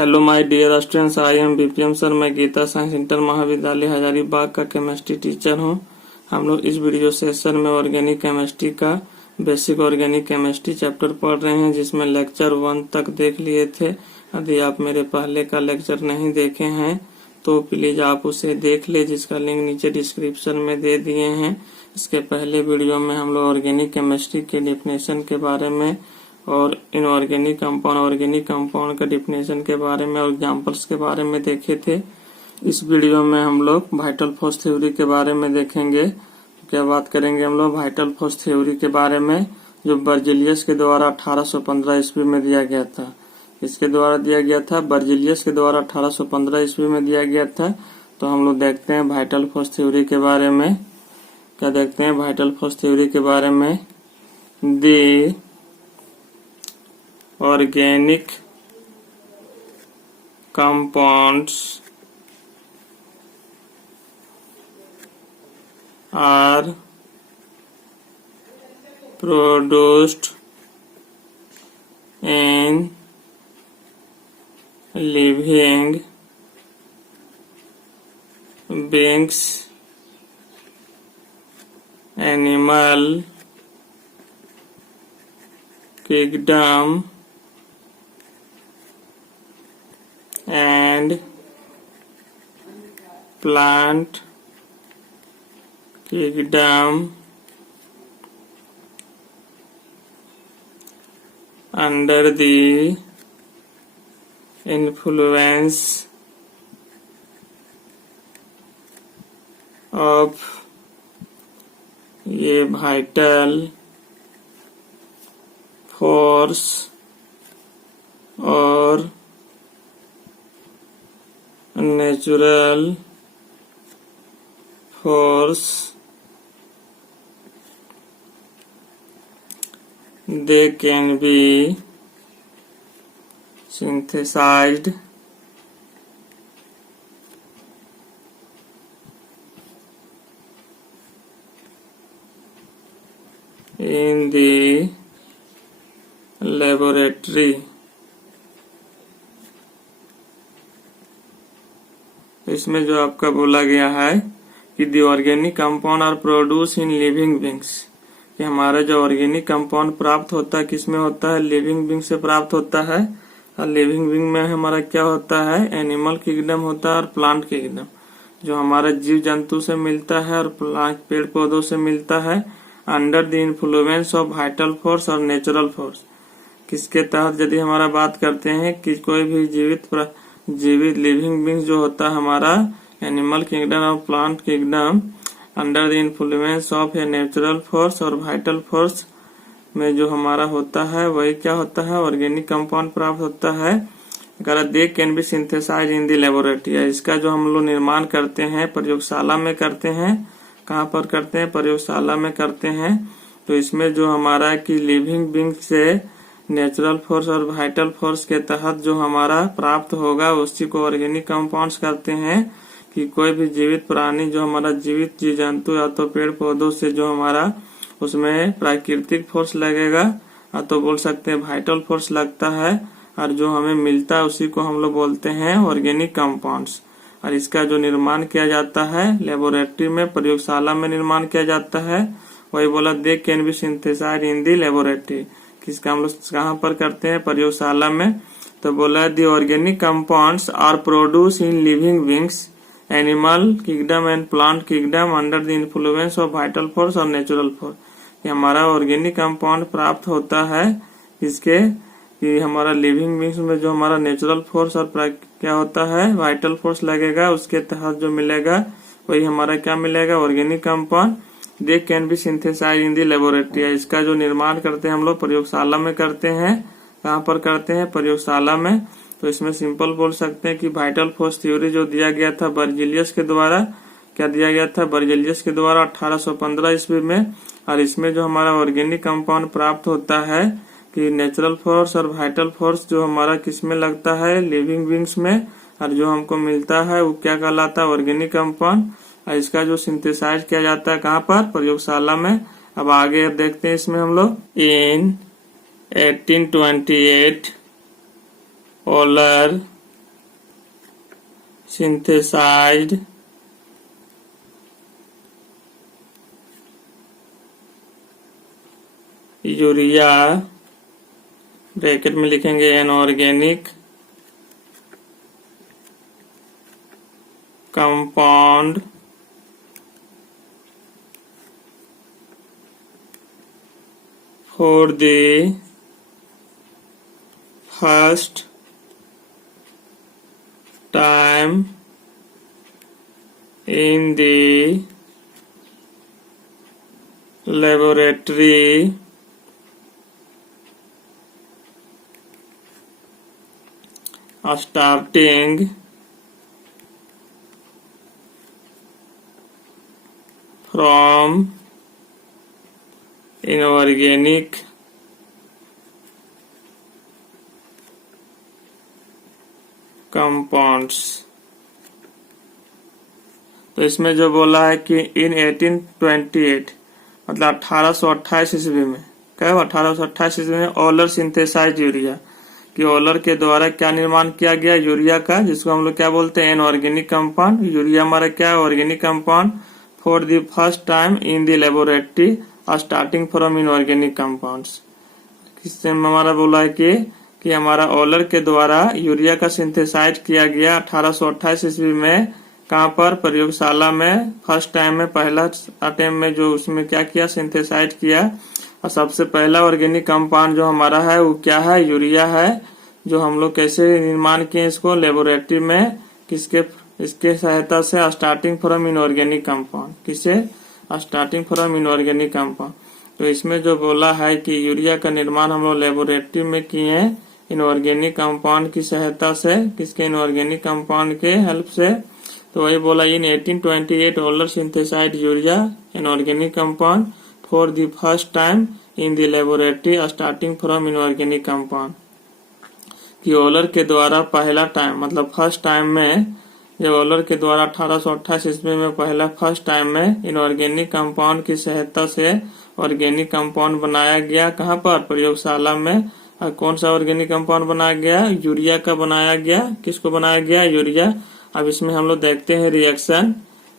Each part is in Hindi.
Hello my dear students, I am BPM sir. मैं गीता साइंस इंटर महाविद्यालय हजारीबाग का केमिस्ट्री टीचर हूं। हम लोग इस वीडियो सेशन में ऑर्गेनिक केमिस्ट्री का बेसिक ऑर्गेनिक केमिस्ट्री चैप्टर पढ़ रहे हैं, जिसमें लेक्चर 1 तक देख लिए थे। यदि आप मेरे पहले का लेक्चर नहीं देखे हैं तो प्लीज आप उसे देख ले, जिसका लिंक नीचे डिस्क्रिप्शन में दे दिए हैं। इसके पहले वीडियो में हम लोग ऑर्गेनिक केमिस्ट्री के डेफिनेशन के बारे में और इनऑर्गेनिक कंपाउंड, ऑर्गेनिक कंपाउंड का डिफिनेशन के बारे में और एग्जांपल्स के बारे में देखे थे। इस वीडियो में हम लोग वाइटल फोर्स थ्योरी के बारे में देखेंगे। क्या बात करेंगे हम लोग वाइटल फोर्स थ्योरी के बारे में, जो बर्जेलियस के द्वारा 1815 ईस्वी में दिया गया था। इसके द्वारा दिया गया था, बर्जेलियस के द्वारा 1815 ईस्वी में दिया गया था। तो हम लोग देखते हैं वाइटल फोर्स थ्योरी के बारे में। क्या देखते हैं वाइटल फोर्स थ्योरी के बारे में। दी organic compounds are produced in living beings, animal kingdom and plant kingdom under the influence of a vital force or natural force, they can be synthesized in the laboratory। इसमें जो आपका बोला गया है कि the organic compound are produce in living beings, कि हमारा जो ऑर्गेनिक कंपाउंड प्राप्त होता है किसमें होता है, लिविंग बींग से प्राप्त होता है। और लिविंग बींग में हमारा क्या होता है, एनिमल किंगडम होता है और प्लांट किंगडम, जो हमारा जीव जंतु से मिलता है और प्लांट पेड़ पौधों से मिलता है। Under the influence of vital force और नेचुरल फोर्स, किसके तहत यदि हमारा बात करते हैं कि कोई भी जीवित लिविंग बींग्स जो होता है हमारा एनिमल किंगडम और plant kingdom, under the influence of a natural force और वाइटल फोर्स में जो हमारा होता है वही क्या होता है, ऑर्गेनिक कंपाउंड प्राप्त होता है। अगर दे can be synthesize in the laboratory, इसका जो हम लोग निर्माण करते हैं प्रयोगशाला में करते हैं। कहाँ पर करते हैं, प्रयोगशाला में करते हैं। तो इसमें जो हमारा की लिविंग बींग से नेचुरल फोर्स और वाइटल फोर्स के तहत जो हमारा प्राप्त होगा उसी को ऑर्गेनिक कंपाउंड्स करते हैं। कि कोई भी जीवित प्राणी जो हमारा जीवित जीव जंतु या तो पेड़ पौधों से जो हमारा उसमें प्राकृतिक फोर्स लगेगा या तो बोल सकते हैं वाइटल फोर्स लगता है, और जो हमें मिलता है उसी को हम लोग बोलते हैं ऑर्गेनिक कंपाउंड्स। और इसका जो निर्माण किया जाता है लेबोरेटरी में, प्रयोगशाला में निर्माण किया जाता है। वही बोला they can be synthesized in the laboratory, किसका हम लोग कहाँ पर करते हैं, प्रयोगशाला में। तो बोला the organic compounds are produce in living beings, animal kingdom and plant kingdom under the influence of vital force और नेचुरल फोर्स। ये हमारा ऑर्गेनिक कंपाउंड प्राप्त होता है इसके कि हमारा लिविंग बींग्स में जो हमारा नेचुरल फोर्स और क्या होता है, वाइटल फोर्स लगेगा, उसके तहत जो मिलेगा वही हमारा क्या मिलेगा, organic compound. They can be synthesized in the laboratory, इसका जो निर्माण करते हैं हम लोग प्रयोगशाला में करते हैं। कहाँ पर करते हैं, प्रयोगशाला में। तो इसमें सिंपल बोल सकते हैं कि वाइटल फोर्स थ्योरी जो दिया गया था बर्जेलियस के द्वारा, क्या दिया गया था, बर्जेलियस के द्वारा 1815 ईस्वी में। और इसमें जो हमारा ऑर्गेनिक कंपाउंड प्राप्त होता है कि नेचुरल फोर्स और वाइटल फोर्स जो हमारा किसमें लगता है, लिविंग बींग्स में, और जो हमको मिलता है वो क्या कहलाता है, ऑर्गेनिक कंपाउंड। और इसका जो सिंथेसाइज किया जाता है कहाँ पर, प्रयोगशाला में। अब आगे देखते हैं इसमें हम लोग। इन 1828 ओलर synthesized यूरिया, ब्रैकेट में लिखेंगे inorganic compound for the first time in the laboratory starting from inorganic compounds. तो इसमें जो बोला है कि इन 1828 मतलब 1828 ईस्वी में, क्या 1828 ईस्वी में ओलर सिंथेसाइज यूरिया कि ओलर के द्वारा क्या निर्माण किया गया यूरिया का, जिसको हम लोग क्या बोलते हैं इनऑर्गेनिक कंपाउंड। यूरिया हमारा क्या है organic compound for the first time in the laboratory starting from inorganic compounds. किससे हमारा बोला है कि हमारा ओलर के द्वारा यूरिया का सिंथेसाइज किया गया 1828 ईस्वी में, कहाँ पर प्रयोगशाला में फर्स्ट टाइम में, पहला अटेम्प्ट में जो उसमें क्या किया सिंथेसाइज किया। और सबसे पहला ऑर्गेनिक कंपाउंड जो हमारा है वो क्या है यूरिया है, जो हम लोग कैसे निर्माण किए इसको लेबोरेटरी में, इसके सहायता से स्टार्टिंग फ्रॉम इनऑर्गेनिक कंपाउंड, किसे स्टार्टिंग फ्रॉम इनऑर्गेनिक कंपाउंड। तो इसमें जो बोला है कि यूरिया का निर्माण हम लोग लेबोरेटरी में किए हैं इनऑर्गेनिक कंपाउंड की सहायता से, किसके इनऑर्गेनिक कंपाउंड के हेल्प से। तो वही बोला in 1828 Wohler synthesised urea inorganic compound for the first time in the laboratory starting from inorganic compound. कि ओलर के द्वारा पहला टाइम मतलब फर्स्ट टाइम में, जब ओलर के द्वारा 1828 ईस्वी में पहला फर्स्ट टाइम में इनऑर्गेनिक कंपाउंड की सहायता से ऑर्गेनिक कंपाउंड बनाया गया, कहाँ पर प्रयोगशाला में। और कौन सा ऑर्गेनिक कंपाउंड बनाया गया यूरिया का बनाया गया। किसको बनाया गया यूरिया। अब इसमें हम लोग देखते हैं रिएक्शन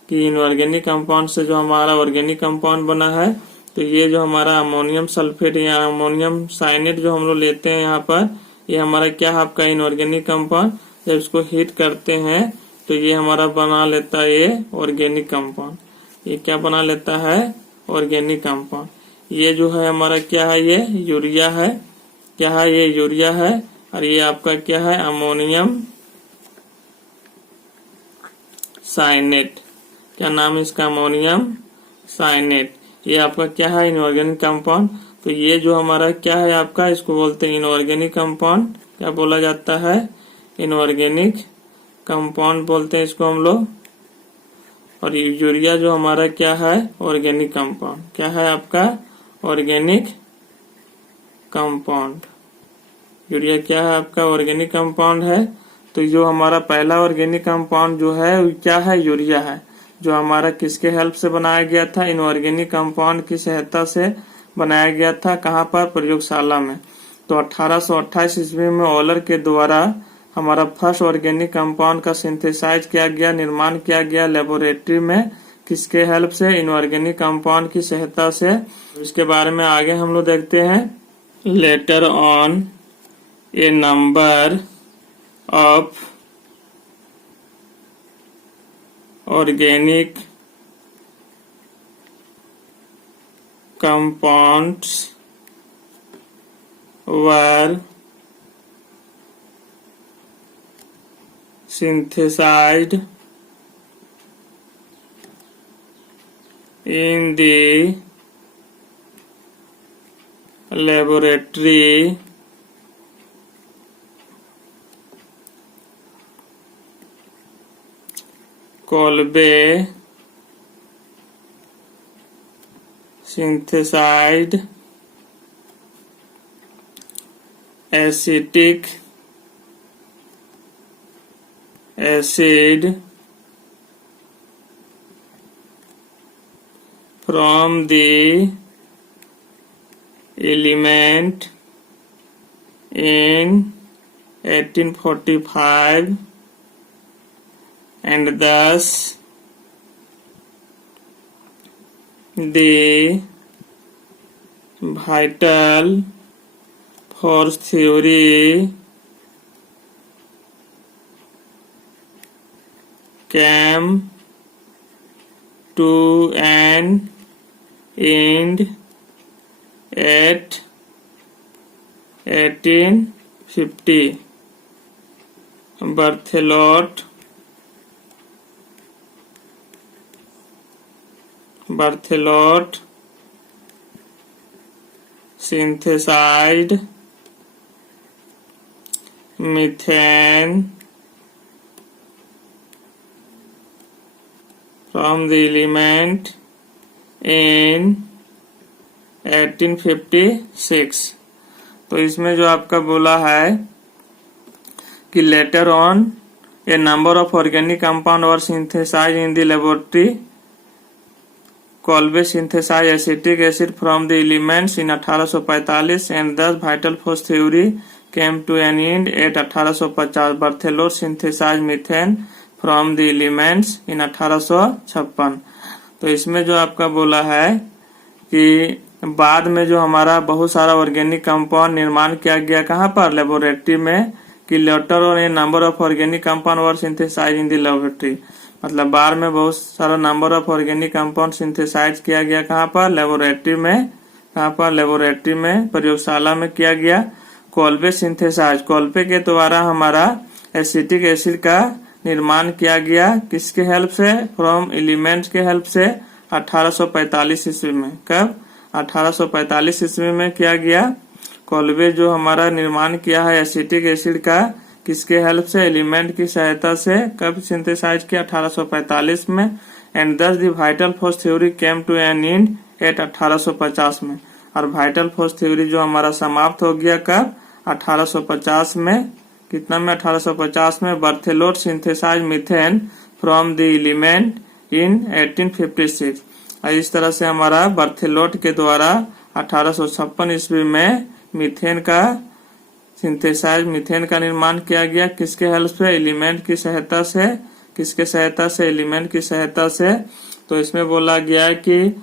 कि इनऑर्गेनिक कंपाउंड से जो हमारा ऑर्गेनिक कंपाउंड बना है, तो ये जो हमारा अमोनियम सल्फेट या अमोनियम साइनेट जो हम लोग लेते हैं यहाँ पर, ये हमारा क्या है आपका इनऑर्गेनिक कंपाउंड। जब इसको हीट करते हैं तो ये हमारा बना लेता है ये ऑर्गेनिक कंपाउंड। ये क्या बना लेता है ऑर्गेनिक कंपाउंड। ये जो है हमारा क्या है ये यूरिया है, क्या है ये यूरिया है। और ये आपका क्या है अमोनियम साइनेट, क्या नाम है इसका अमोनियम साइनेट। ये आपका क्या है इनऑर्गेनिक कंपाउंड। तो ये जो हमारा क्या है आपका, इसको बोलते हैं इनऑर्गेनिक कंपाउंड। क्या बोला जाता है इनऑर्गेनिक कंपाउंड बोलते हैं इसको हम लोग। और यूरिया जो हमारा क्या है ऑर्गेनिक कंपाउंड, क्या है आपका ऑर्गेनिक कंपाउंड। यूरिया क्या है आपका ऑर्गेनिक कंपाउंड है। तो जो हमारा पहला ऑर्गेनिक कंपाउंड जो है वो क्या है यूरिया है, जो हमारा किसके हेल्प से बनाया गया था इनऑर्गेनिक कंपाउंड की सहायता से बनाया गया था, कहाँ पर प्रयोगशाला में। तो 1828 ईस्वी में ओलर के द्वारा हमारा फर्स्ट ऑर्गेनिक कंपाउंड का सिंथेसाइज किया गया, निर्माण किया गया लेबोरेटरी में, किसके हेल्प से इनऑर्गेनिक कंपाउंड की सहायता से। इसके बारे में आगे हम लोग देखते हैं। Letter on a number of organic compounds were synthesized in the laboratory Kolbe synthesized acetic acid from the element in 1845 and thus the vital force theory came to an end at 1850. Berthelot synthesized methane from the element in 1856. तो इसमें जो आपका बोला है कि later on a number of organic compound और synthesise in the laboratory Kolbe synthesise acetic acid from the elements in 1845 and thus vital force theory came to an end at 1850. Berthelot synthesise methane from the elements in 1856. तो इसमें जो आपका बोला है कि बाद में जो हमारा बहुत सारा ऑर्गेनिक कंपाउंड निर्माण किया गया कहाँ पर, लेबोरेटरी में, कि later on a number of organic compound were synthesize in the laboratory. मतलब बार में बहुत सारा number of organic compound synthesize किया गया कहाँ पर, लेबोरेटरी में. कहाँ पर, लेबोरेटरी में, प्रयोगशाला में किया गया. कॉल्बे सिंथेसाइज, कॉल्बे के द्वारा हमारा एसिटिक एसिड का निर्माण किया गया. किसके हेल्प से, फ्रॉम एलिमेंट्स के हेल्प से 1845 ईस्वी में. कब, 1845 ईस्वी में किया गया. कॉल्बे जो हमारा निर्माण किया है एसिटिक एसिड का, किसके हेल्प से, एलिमेंट की सहायता से. कब सिंथेसाइज किया, 1845 में. And thus the vital force theory came to an end at 1850 में. और वाइटल फोर्स थ्योरी जो हमारा समाप्त हो गया कब, 1850 में. कितना में, 1850 में. Berthelot synthesise methane from the element in 1856. और इस तरह से हमारा बर्थेलोट के द्वारा 1856 ईस्वी में मीथेन का सिंथेसाइज, मीथेन का निर्माण किया गया. किसके हेल्प से, एलिमेंट की सहायता से. किसके सहायता से, एलिमेंट की सहायता से. तो इसमें बोला गया है कि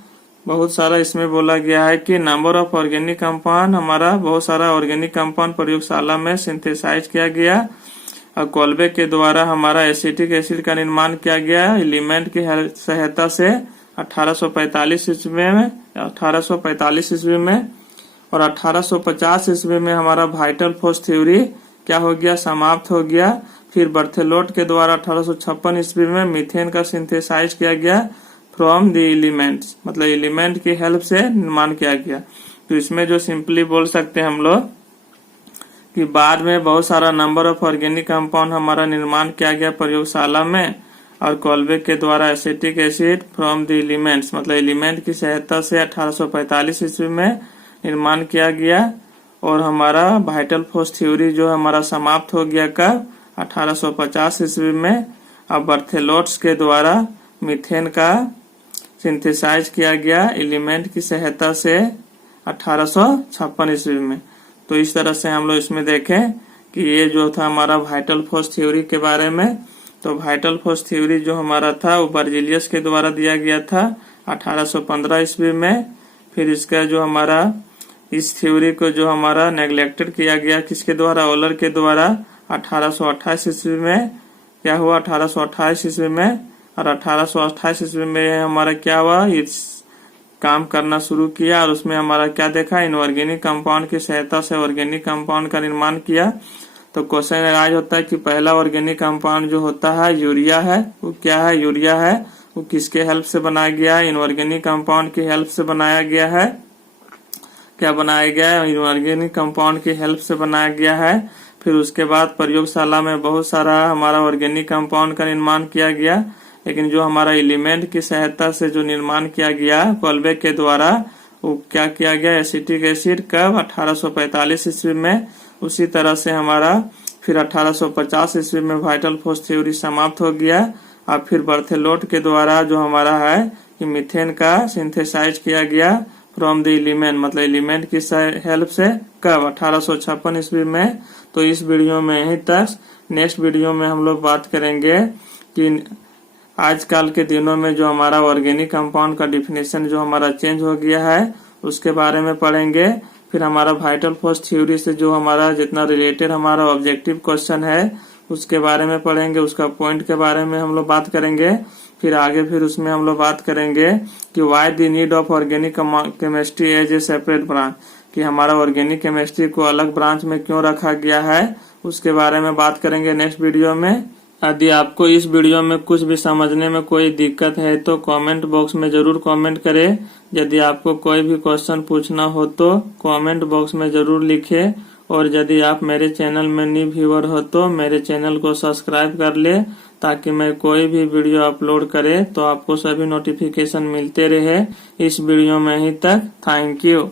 बहुत सारा, इसमें बोला गया है कि नंबर ऑफ ऑर्गेनिक कंपाउंड, हमारा बहुत सारा ऑर्गेनिक कंपाउंड प्रयोगशाला में सिंथेसाइज किया गया. और कॉल्बे के द्वारा हमारा एसिटिक एसिड का निर्माण किया गया एलिमेंट की सहायता से 1845 ईस्वी में. 1845 ईस्वी में. और 1850 ईस्वी में हमारा वाइटल फोर्स थ्योरी क्या हो गया, समाप्त हो गया. फिर बर्थेलोट के द्वारा 1856 ईस्वी में मीथेन का सिंथेसाइज किया गया फ्रॉम द एलिमेंट्स, मतलब एलिमेंट की हेल्प से निर्माण किया गया. तो इसमें जो सिंपली बोल सकते हैं हम लोग कि बाद में बहुत सारा नंबर ऑफ ऑर्गेनिक कंपाउंड हमारा निर्माण किया गया प्रयोगशाला में. और कॉल्बे के द्वारा acetic acid from the elements, मतलब एलिमेंट की सहायता से 1845 ईस्वी में निर्माण किया गया. और हमारा वाइटल फोर्स थ्योरी जो हमारा समाप्त हो गया कब, 1850 ईस्वी में. अब बर्थेलोट्स के द्वारा मीथेन का सिंथेसाइज किया गया एलिमेंट की सहायता से 1856 ईस्वी में. तो इस तरह से हम लोग इसमें देखें कि ये जो था हमारा वाइटल फोर्स थ्योरी के बारे में. तो वाइटल फोर्स थ्योरी जो हमारा था वो बर्जिलियस के द्वारा दिया गया था 1815 ईस्वी में. फिर इसका जो हमारा इस थ्योरी को जो हमारा नेग्लेक्टेड किया गया किसके द्वारा, ओलर के द्वारा 1828 ईस्वी में. क्या हुआ, 1828 ईस्वी में. और 1828 ईस्वी में हमारा क्या हुआ, इस काम करना शुरू किया. और उसमें हमारा क्या देखा, इनऑर्गेनिक कंपाउंड की सहायता से ऑर्गेनिक कंपाउंड का निर्माण किया. तो क्वेश्चन राइज होता है कि पहला ऑर्गेनिक कंपाउंड जो होता है यूरिया है. वो क्या है, यूरिया है. वो किसके हेल्प से बनाया गया है, इनऑर्गेनिक कंपाउंड की हेल्प से बनाया गया है. क्या बनाया गया है, इनऑर्गेनिक कंपाउंड की हेल्प से बनाया गया है. फिर उसके बाद प्रयोगशाला में बहुत सारा हमारा ऑर्गेनिक कंपाउंड का निर्माण किया गया. लेकिन जो हमारा एलिमेंट की सहायता से जो निर्माण किया गया कॉल्बे के द्वारा, वो क्या किया गया, एसिटिक एसिड. कब, 1845 ईस्वी में. उसी तरह से हमारा फिर 1850 ईस्वी में वाइटल फोर्स थ्योरी समाप्त हो गया. और फिर बर्थेलोट के द्वारा जो हमारा है कि मीथेन का सिंथेसाइज किया गया फ्रॉम द एलिमेंट, मतलब एलिमेंट की हेल्प से. कब, 1856 ईस्वी में. तो इस वीडियो में यहीं तक. नेक्स्ट वीडियो में हम लोग बात करेंगे कि आजकल के दिनों में जो हमारा ऑर्गेनिक कंपाउंड का डिफिनेशन जो हमारा चेंज हो गया है उसके बारे में पढ़ेंगे। फिर हमारा वाइटल फोर्स थ्योरी से जो हमारा जितना रिलेटेड हमारा ऑब्जेक्टिव क्वेश्चन है उसके बारे में पढ़ेंगे, उसका पॉइंट के बारे में हम लोग बात करेंगे। फिर आगे फिर उसमें हम लोग बात करेंगे कि why the need of organic chemistry as a separate branch, कि हमारा ऑर्गेनिक केमिस्ट्री को अलग ब्रांच में क्यों रखा गया है उसके बारे में बात करेंगे नेक्स्ट वीडियो में। यदि आपको इस वीडियो में कुछ भी समझने में कोई दिक्कत है तो कमेंट बॉक्स में जरूर कमेंट करें। यदि आपको कोई भी क्वेश्चन पूछना हो तो कमेंट बॉक्स में जरूर लिखें। और यदि आप मेरे चैनल में न्यू व्यूअर हो तो मेरे चैनल को सब्सक्राइब कर ले, ताकि मैं कोई भी वीडियो अपलोड करे तो आपको सभी नोटिफिकेशन मिलते रहे। इस वीडियो में ही तक, थैंक यू।